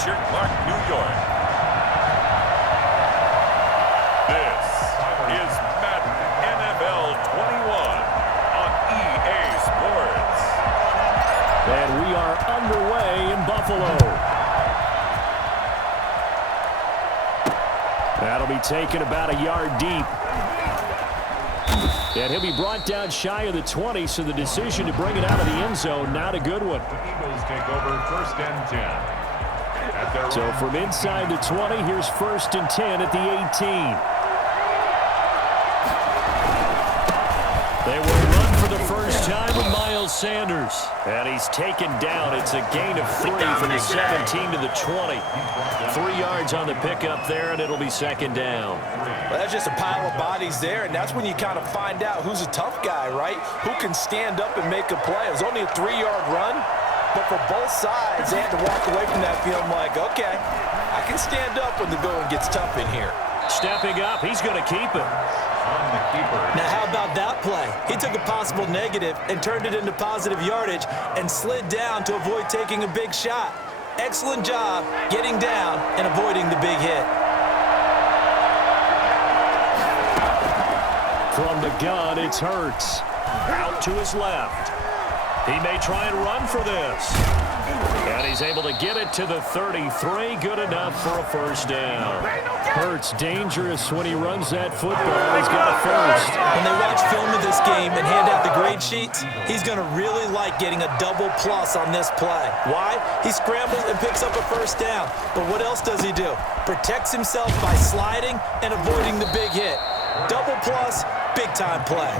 Orchard Park, New York. This is Madden NFL 21 on EA Sports. And we are underway in Buffalo. That'll be taken about a yard deep. And he'll be brought down shy of the 20, so the decision to bring it out of the end zone, not a good one. The Eagles take over 1st and 10. So from inside the 20, here's 1st and 10 at the 18. They will run for the first time with Miles Sanders. And he's taken down. It's a gain of 3 from the 17 to the 20. 3 yards on the pickup there, and it'll be 2nd down. Well, that's just a pile of bodies there, and that's when you kind of find out who's a tough guy, right? Who can stand up and make a play. It was only a 3-yard run, but for both sides, they had to walk away from that feeling like, okay, I can stand up when the going gets tough in here. Stepping up, he's going to keep it. Now, how about that play? He took a possible negative and turned it into positive yardage and slid down to avoid taking a big shot. Excellent job getting down and avoiding the big hit. From the gun, it's Hurts. Out to his left. He may try and run for this. And he's able to get it to the 33. Good enough for a 1st down. Hurts dangerous when he runs that football. He's got a 1st. When they watch film of this game and hand out the grade sheets, he's going to really like getting a double plus on this play. Why? He scrambles and picks up a 1st down. But what else does he do? Protects himself by sliding and avoiding the big hit. Double plus, big-time play.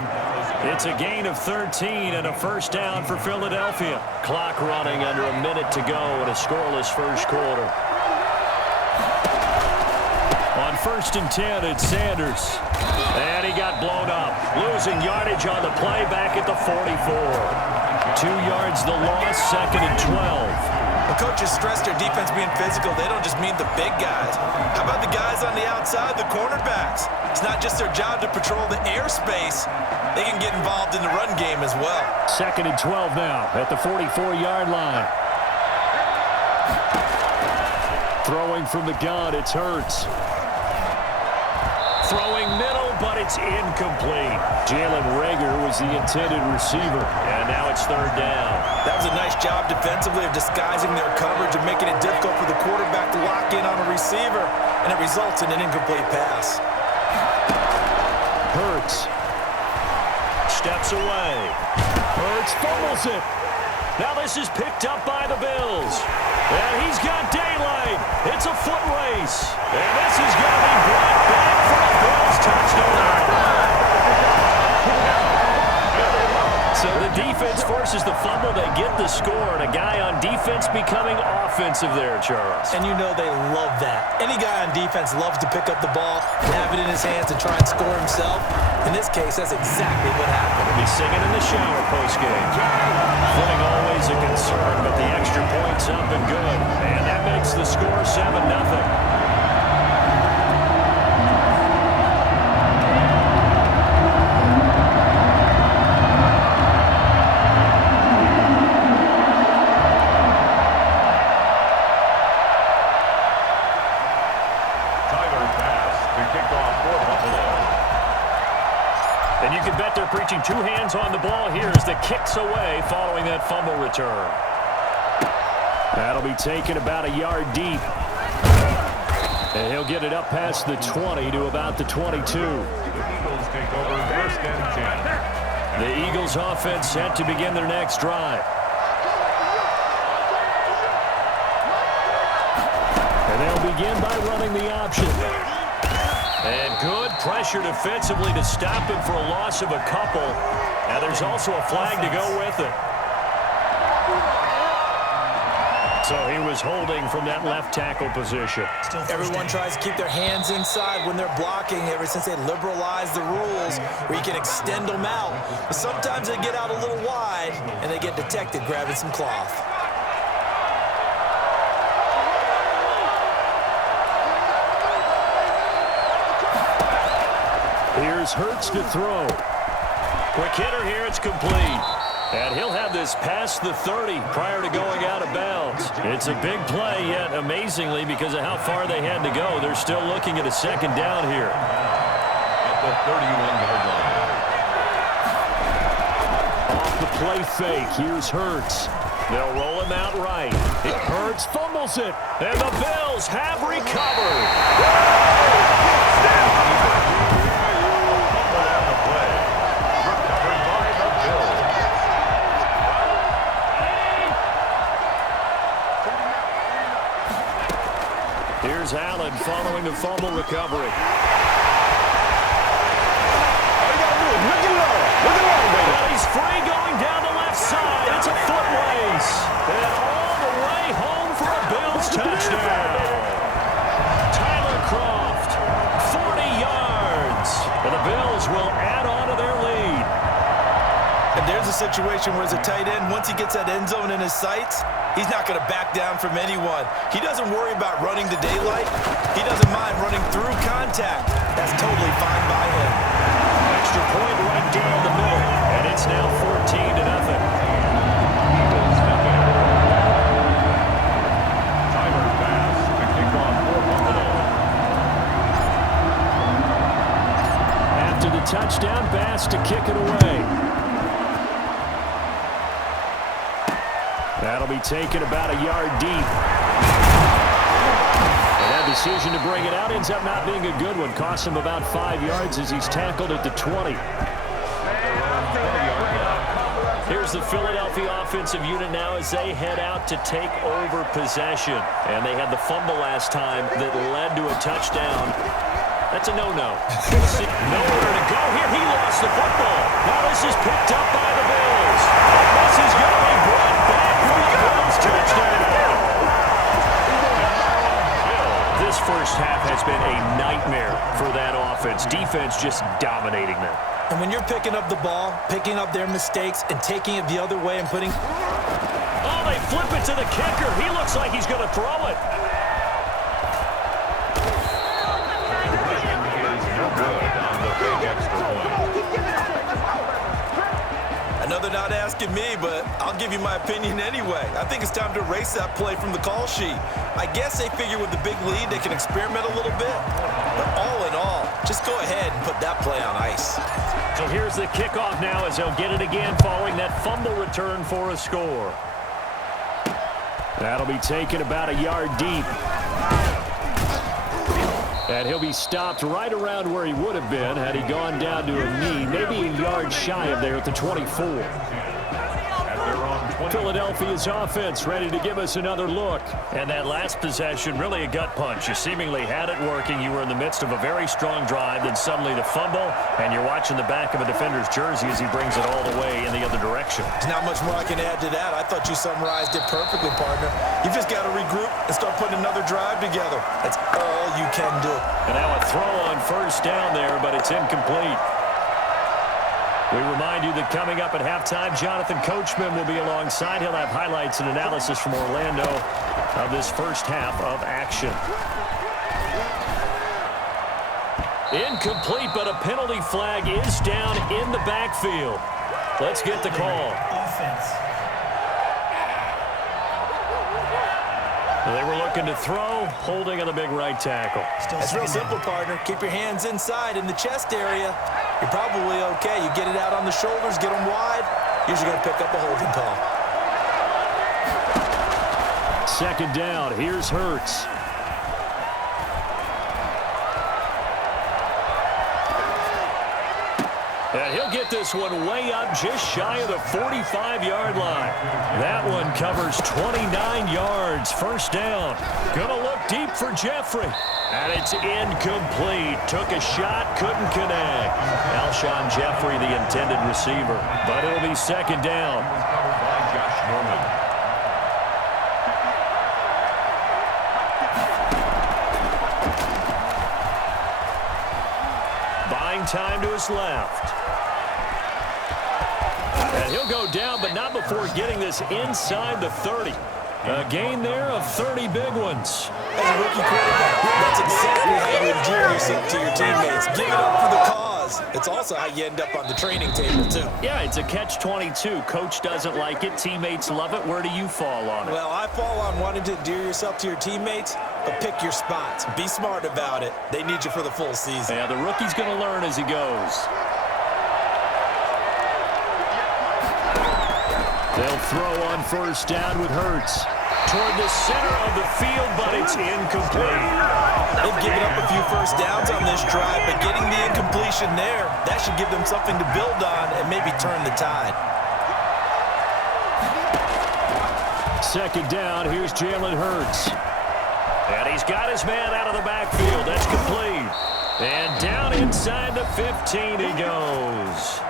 It's a gain of 13 and a 1st down for Philadelphia. Clock running under a minute to go in a scoreless 1st quarter. On 1st and 10, it's Sanders. And he got blown up. Losing yardage on the play back at the 44. 2 yards the loss, 2nd and 12. The coaches stress their defense being physical. They don't just mean the big guys. How about the guys on the outside, the cornerbacks? It's not just their job to patrol the airspace. They can get involved in the run game as well. 2nd and 12 now at the 44-yard line. Throwing from the gun, it's Hurts. Throwing middle, but it's incomplete. Jalen Reagor was the intended receiver, and now it's 3rd down. That was a nice job defensively of disguising their coverage and making it difficult for the quarterback to lock in on a receiver, and it results in an incomplete pass. Hurts steps away. Hurts fumbles it. Now this is picked up by the Bills. And he's got daylight. It's a foot race. And this is going to be brought back for a Bills touchdown. So the defense forces the fumble. They get the score. And a guy on defense becoming offensive there, Charles. And you know they love that. Any guy on defense loves to pick up the ball, have it in his hands, and try and score himself. In this case, that's exactly what happened. He's singing in the shower postgame. Footing always a concern, but the extra point's up and good. And that makes the score 7-0. And you can bet they're preaching 2 hands on the ball here as the kick's away following that fumble return. That'll be taken about a yard deep. And he'll get it up past the 20 to about the 22. The Eagles take over 1st and 10. The Eagles offense set to begin their next drive. And they'll begin by running the option. And good pressure defensively to stop him for a loss of a couple. And there's also a flag to go with it. So he was holding from that left tackle position. Everyone tries to keep their hands inside when they're blocking ever since they liberalized the rules where you can extend them out. But sometimes they get out a little wide and they get detected grabbing some cloth. Here's Hurts to throw. Quick hitter here, it's complete. And he'll have this past the 30 prior to going out of bounds. It's a big play, yet amazingly, because of how far they had to go, they're still looking at a second down here. At the 31-yard line. Off the play fake, here's Hurts. They'll roll him out right. Hurts fumbles it, and the Bills have recovered. Here's Allen following the fumble recovery. Well, he's free going down the left side. It's a foot race. And all the way home for a Bills touchdown. Tyler Croft, 40 yards. And the Bills will add on to their lead. And there's a situation where as a tight end, once he gets that end zone in his sights, he's not going to back down from anyone. He doesn't worry about running to daylight. He doesn't mind running through contact. That's totally fine by him. Extra point right down the middle, and it's now 14-0. Tyler Bass to kick off for Buffalo. After the touchdown, Bass to kick it away. That'll be taken about a yard deep. And that decision to bring it out ends up not being a good one. Costs him about 5 yards as he's tackled at the 20. Here's the Philadelphia offensive unit now as they head out to take over possession. And they had the fumble last time that led to a touchdown. That's a no-no. Nowhere to go here. He lost the football. Now this is picked up by the Bills. And this is going to be brought back for the Bills touchdown. This first half has been a nightmare for that offense. Defense just dominating them. And when you're picking up the ball, picking up their mistakes, and taking it the other way and putting... Oh, they flip it to the kicker. He looks like he's going to throw it. Another not asking me, but I'll give you my opinion anyway. I think it's time to erase that play from the call sheet. I guess they figure with the big lead they can experiment a little bit. But all in all, just go ahead and put that play on ice. So here's the kickoff now as they'll get it again following that fumble return for a score. That'll be taken about a yard deep. And he'll be stopped right around where he would have been had he gone down to a knee, maybe a yard shy of there at the 24. Philadelphia's offense ready to give us another look. And that last possession, really a gut punch. You seemingly had it working. You were in the midst of a very strong drive, then suddenly the fumble, and you're watching the back of a defender's jersey as he brings it all the way in the other direction. There's not much more I can add to that. I thought you summarized it perfectly, partner. You've just got to regroup and start putting another drive together. That's all you can do. And now a throw on first down there, but it's incomplete. We remind you that coming up at halftime, Jonathan Coachman will be alongside. He'll have highlights and analysis from Orlando of this first half of action. Incomplete, but a penalty flag is down in the backfield. Let's get the call. Offense. They were looking to throw, holding on the big right tackle. It's real simple, partner. Keep your hands inside in the chest area. You're probably okay. You get it out on the shoulders, get them wide. Usually going to pick up a holding call. Second down. Here's Hurts. And he'll get this one way up just shy of the 45-yard line. That one covers 29 yards. First down. Gonna look deep for Jeffrey. And it's incomplete. Took a shot, couldn't connect. Alshon Jeffrey, the intended receiver. But it'll be second down. By Josh Norman. Buying time to his left. And he'll go down, but not before getting this inside the 30. A gain there of 30 big ones. As a rookie quarterback, that's exactly how you endear yourself to your teammates. Give it up for the cause. does. It's also how you end up on the training table, too. Yeah, it's a catch-22. Coach doesn't like it. Teammates love it. Where do you fall on it? Well, I fall on wanting to endear yourself to your teammates, but pick your spots. Be smart about it. They need you for the full season. Yeah, the rookie's going to learn as he goes. They'll throw on first down with Hurts. Toward the center of the field, but it's incomplete. They've given up a few first downs on this drive, but getting the incompletion there, that should give them something to build on and maybe turn the tide. Second down, here's Jalen Hurts. And he's got his man out of the backfield. That's complete. And down inside the 15 he goes.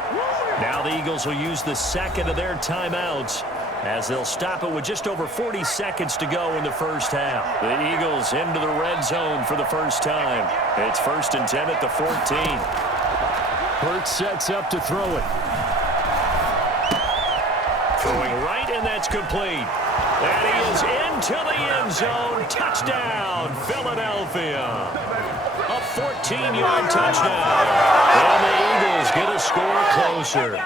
Now the Eagles will use the second of their timeouts as they'll stop it with just over 40 seconds to go in the first half. The Eagles into the red zone for the first time. It's 1st and 10 at the 14. Hurts sets up to throw it. Throwing right, and that's complete. And he is into the end zone. Touchdown, Philadelphia. A 14-yard touchdown. And the Eagles get a score closer.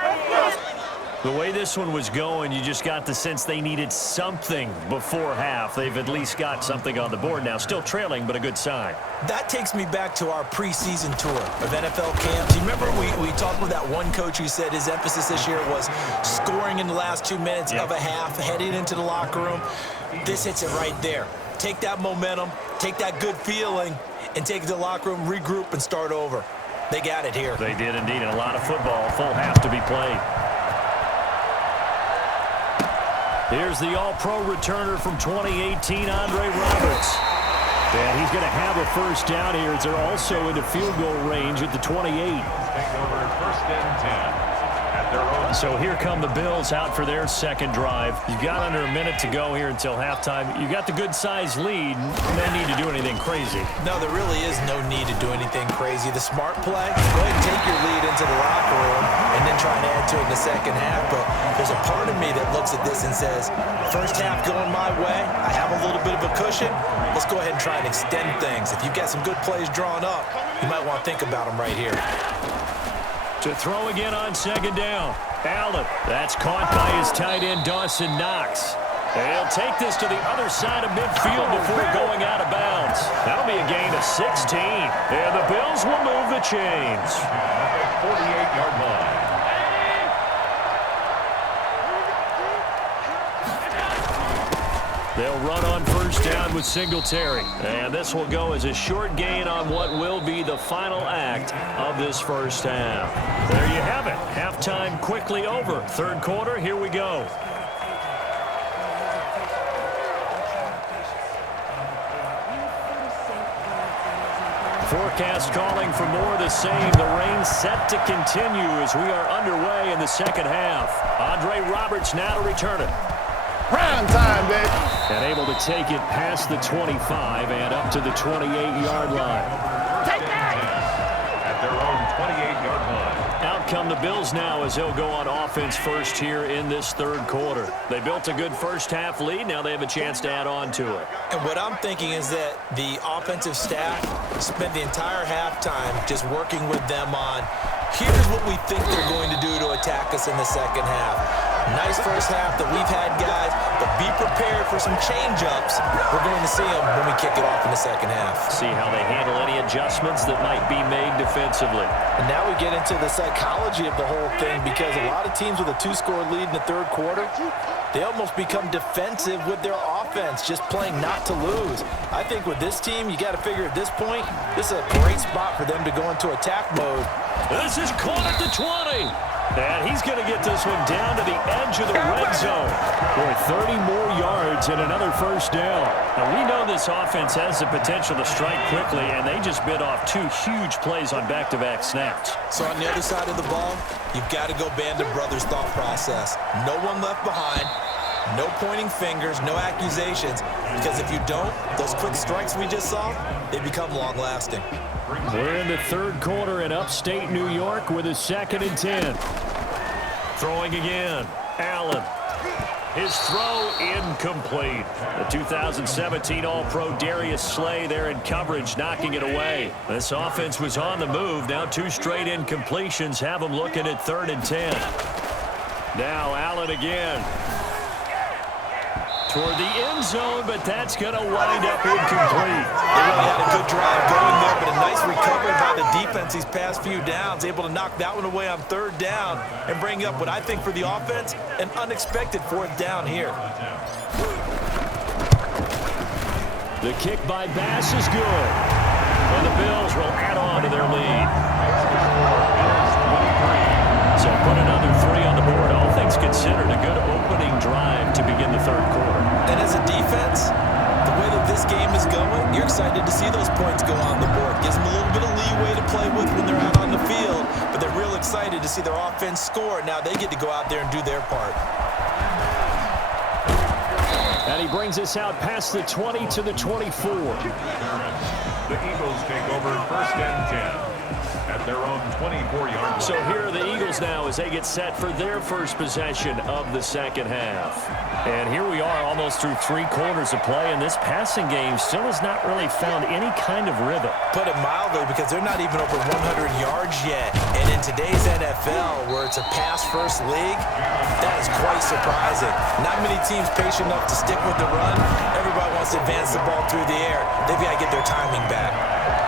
The way this one was going, you just got the sense they needed something before half. They've at least got something on the board now. Still trailing, but a good sign. That takes me back to our preseason tour of NFL camps. You remember we talked with that one coach who said his emphasis this year was scoring in the last 2 minutes of a half, heading into the locker room. This hits it right there. Take that momentum, take that good feeling, and take it to the locker room, regroup, and start over. They got it here. They did indeed, and a lot of football, full half to be played. Here's the all-pro returner from 2018, Andre Roberts. And he's going to have a first down here as they're also into field goal range at the 28. Take over 1st and 10 at their own. So here come the Bills out for their second drive. You've got under a minute to go here until halftime. You've got the good-sized lead. No need to do anything crazy. No, there really is no need to do anything crazy. The smart play, go ahead and take your lead into the locker room and then try and add to it in the second half. But there's a part of me that looks at this and says, first half going my way, I have a little bit of a cushion. Let's go ahead and try and extend things. If you've got some good plays drawn up, you might want to think about them right here. To throw again on second down. Allen, that's caught by his tight end, Dawson Knox. And he'll take this to the other side of midfield before going out of bounds. That'll be a gain of 16. And the Bills will move the chains. 48-yard line. They'll run on first down with Singletary. And this will go as a short gain on what will be the final act of this first half. There you have it. Halftime quickly over. Third quarter, here we go. Forecast calling for more of the same. The rain set to continue as we are underway in the second half. Andre Roberts now to return it. Prime time, baby. And able to take it past the 25 and up to the 28-yard line. Take that! At their own 28-yard line. Out come the Bills now as they'll go on offense first here in this third quarter. They built a good first half lead. Now they have a chance to add on to it. And what I'm thinking is that the offensive staff spent the entire halftime just working with them on, here's what we think they're going to do to attack us in the second half. Nice first half that we've had, guys, but be prepared for some change-ups. We're going to see them when we kick it off in the second half. See how they handle any adjustments that might be made defensively. And now we get into the psychology of the whole thing, because a lot of teams with a 2-score lead in the third quarter, they almost become defensive with their offense, just playing not to lose. I think with this team, you got to figure at this point, this is a great spot for them to go into attack mode. This is caught at the 20. And he's going to get this one down to the edge of the red zone. Boy, 30 more yards and another first down. Now, we know this offense has the potential to strike quickly, and they just bit off 2 huge plays on back-to-back snaps. So on the other side of the ball, you've got to go Band of Brothers thought process. No one left behind. No pointing fingers, no accusations, because if you don't, those quick strikes we just saw, they become long-lasting. We're in the third quarter in upstate New York with a 2nd and 10. Throwing again. Allen. His throw incomplete. The 2017 All-Pro Darius Slay there in coverage, knocking it away. This offense was on the move. Now 2 straight incompletions have them looking at 3rd and 10. Now Allen again. Toward the end zone, but that's going to wind up incomplete. They really had a good drive going there, but a nice recovery by the defense these past few downs, able to knock that one away on 3rd down and bring up what I think for the offense, an unexpected 4th down here. The kick by Bass is good, and the Bills will add on to their lead. So put another 3 on the board. All things considered, a good opening drive to begin the 3rd quarter. And as a defense, the way that this game is going, you're excited to see those points go on the board. Gives them a little bit of leeway to play with when they're out on the field, but they're real excited to see their offense score. Now they get to go out there and do their part. And he brings us out past the 20 to the 24. The Eagles take over 1st and 10. At their own 24-yard line. So here are the Eagles now as they get set for their first possession of the 2nd half. And here we are almost through 3 quarters of play, and this passing game still has not really found any kind of rhythm. Put it mildly, because they're not even over 100 yards yet. And in today's NFL, where it's a pass-first league, that is quite surprising. Not many teams patient enough to stick with the run. Everybody wants to advance the ball through the air. They've got to get their timing back.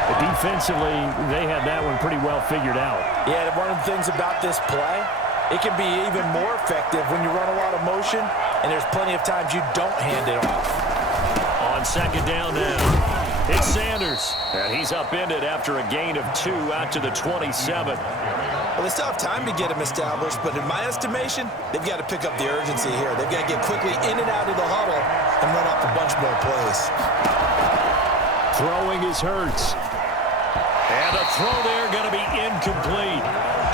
Defensively, they had that one pretty well figured out. Yeah, one of the things about this play, it can be even more effective when you run a lot of motion, and there's plenty of times you don't hand it off. On 2nd down now, it's Sanders, and he's upended after a gain of 2 out to the 27. Well, they still have time to get him established, but in my estimation, they've got to pick up the urgency here. They've got to get quickly in and out of the huddle and run off a bunch more plays. Throwing is Hurts. And a throw there going to be incomplete.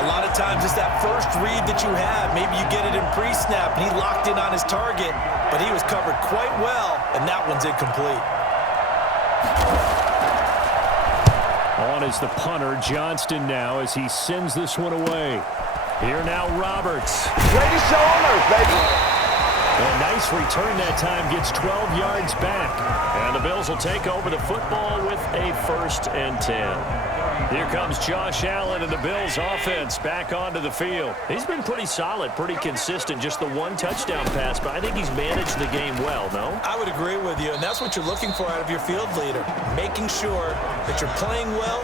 A lot of times it's that first read that you have. Maybe you get it in pre-snap, and he locked in on his target, but he was covered quite well, and that one's incomplete. On is the punter, Johnston now, as he sends this one away. Here now, Roberts. Ready to show on earth, baby. A nice return that time, gets 12 yards back. And the Bills will take over the football with a 1st and 10. Here comes Josh Allen and the Bills offense back onto the field. He's been pretty solid, pretty consistent, just the 1 touchdown pass, but I think he's managed the game well, no? I would agree with you, and that's what you're looking for out of your field leader, making sure that you're playing well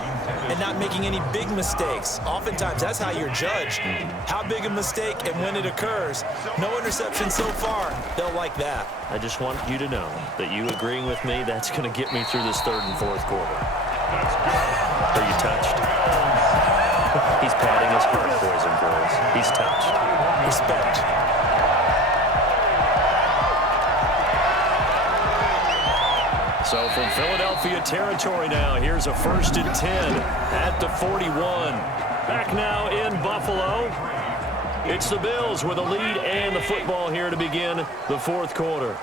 and not making any big mistakes. Oftentimes, that's how you're judged. How big a mistake and when it occurs. No interception so far. They'll like that. I just want you to know that you agreeing with me, that's going to get me through this 3rd and 4th quarter. Are you touched? He's patting his heart, boys and girls. He's touched. Respect. So from Philadelphia territory now, here's a 1st and 10 at the 41. Back now in Buffalo. It's the Bills with a lead and the football here to begin the 4th quarter.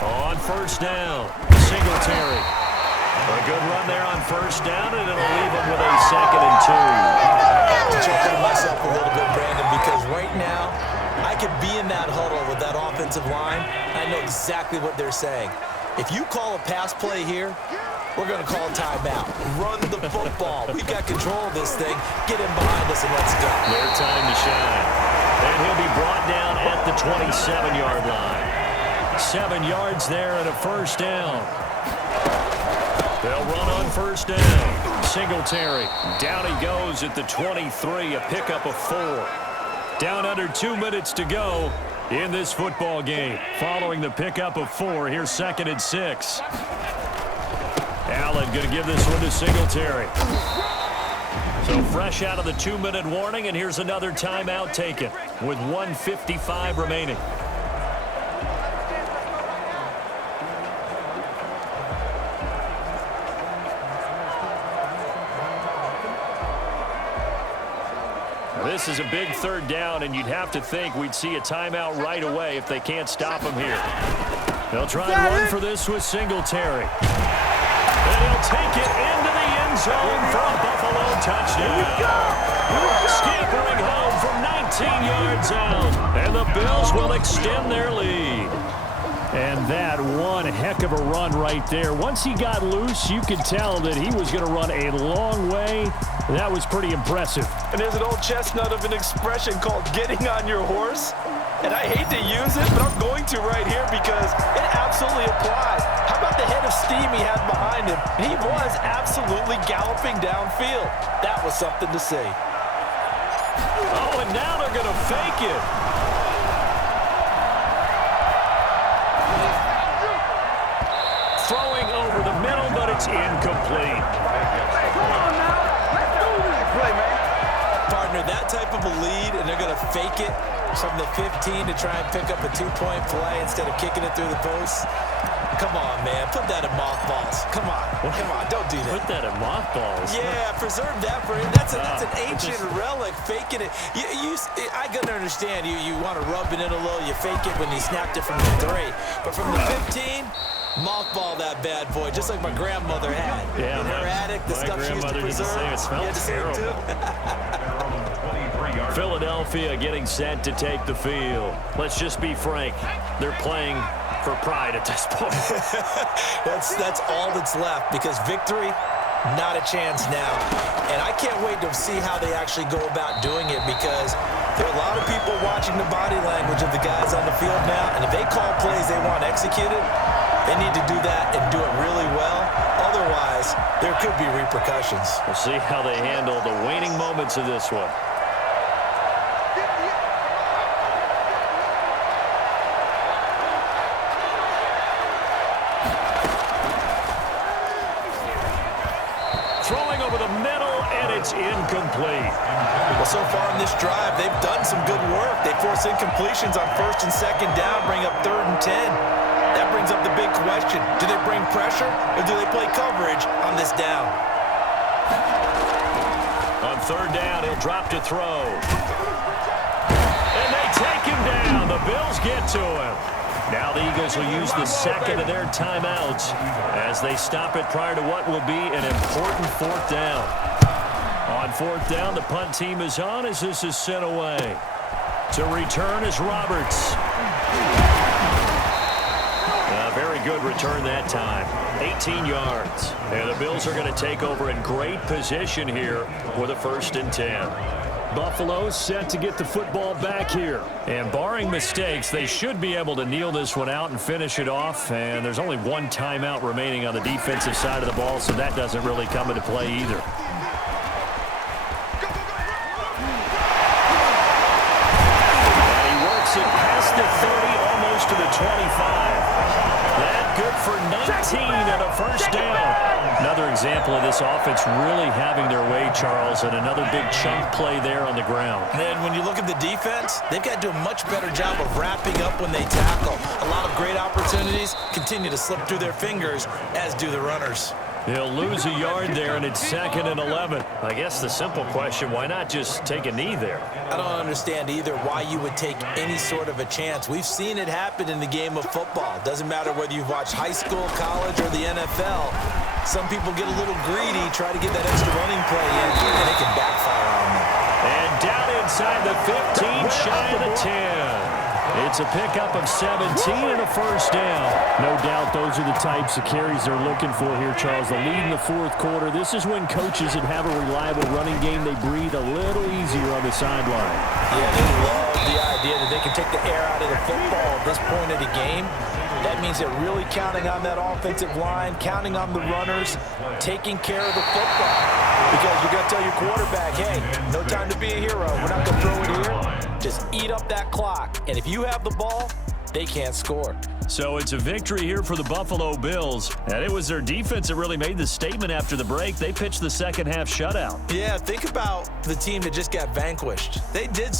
On 1st down, Singletary. A good run there on 1st down, and it'll leave them with a 2nd and 2. I'm chuckling myself a little bit, Brandon, because right now, I could be in that huddle with that offensive line. I know exactly what they're saying. If you call a pass play here, we're going to call a timeout. Run the football. We've got control of this thing. Get him behind us and let's go. Their time to shine. And he'll be brought down at the 27-yard line. 7 yards there and a 1st down. They'll run on 1st down. Singletary. Down he goes at the 23, a pickup of 4. Down under 2 minutes to go in this football game. Following the pickup of 4, here's 2nd and 6. Allen going to give this one to Singletary. So fresh out of the 2-minute warning, and here's another timeout taken with 1:55 remaining. This is a big 3rd down, and you'd have to think we'd see a timeout right away if they can't stop him here. They'll try and run for this with Singletary. And he'll take it into the end zone for a Buffalo touchdown. Scampering home from 19 yards out. And the Bills will extend their lead. And that one heck of a run right there. Once he got loose, you could tell that he was going to run a long way. That was pretty impressive. And there's an old chestnut of an expression called getting on your horse. And I hate to use it, but I'm going to right here because it absolutely applies. How about the head of steam he had behind him? He was absolutely galloping downfield. That was something to see. Oh, and now they're going to fake it. Throwing over the middle, but it's incomplete. Partner, that type of a lead, and they're going to fake it from the 15 to try and pick up a two-point play instead of kicking it through the post. Come on, man. Put that in mothballs. Come on. Come on. Don't do that. Put that in mothballs. Yeah, preserve that for him. That's an ancient relic, faking it. I can understand. You want to rub it in a little. You fake it when he snapped it from the 3. But from the 15, mothball that bad boy, just like my grandmother had. Yeah, in her attic, the stuff she used to preserve. It smelled terrible. Philadelphia getting set to take the field. Let's just be frank. They're playing for pride at this point. That's all that's left because victory, not a chance now. And I can't wait to see how they actually go about doing it because there are a lot of people watching the body language of the guys on the field now. And if they call plays they want executed, they need to do that and do it really well. Otherwise, there could be repercussions. We'll see how they handle the waning moments of this one. Throwing over the middle, and it's incomplete. Well, so far in this drive, they've done some good work. They force incompletions on 1st and 2nd down, bring up 3rd and 10. That brings up the big question. Do they bring pressure, or do they play coverage on this down? On 3rd down, he'll drop to throw. And they take him down. The Bills get to him. Now the Eagles will use the second of their timeouts as they stop it prior to what will be an important 4th down. On 4th down, the punt team is on as this is sent away. To return is Roberts. A very good return that time. 18 yards. And the Bills are going to take over in great position here with a 1st and 10. Buffalo set to get the football back here. And barring mistakes, they should be able to kneel this one out and finish it off. And there's only one timeout remaining on the defensive side of the ball, so that doesn't really come into play either. And he works it past the 30, almost to the 25. That good for 19 and a 1st down. Another example of this offense really having their way, Charles, and another big chunk play there on the ground. And when you look at the defense, they've got to do a much better job of wrapping up when they tackle. A lot of great opportunities continue to slip through their fingers, as do the runners. He'll lose a yard there, and it's 2nd and 11. I guess the simple question, why not just take a knee there? I don't understand either why you would take any sort of a chance. We've seen it happen in the game of football. Doesn't matter whether you've watched high school, college, or the NFL. Some people get a little greedy, try to get that extra running play in, and it can backfire on them. And down inside the 15, shy of the 10. It's a pickup of 17 and a 1st down. No doubt those are the types of carries they're looking for here, Charles. The lead in the 4th quarter. This is when coaches that have a reliable running game, they breathe a little easier on the sideline. Yeah, they love the idea that they can take the air out of the football at this point of the game. That means they're really counting on that offensive line, counting on the runners, taking care of the football. Because you're going to tell your quarterback, hey, no time to be a hero. We're not going to throw it here. Just eat up that clock. And if you have the ball, they can't score. So it's a victory here for the Buffalo Bills. And it was their defense that really made the statement after the break. They pitched the second half shutout. Yeah, think about the team that just got vanquished. They did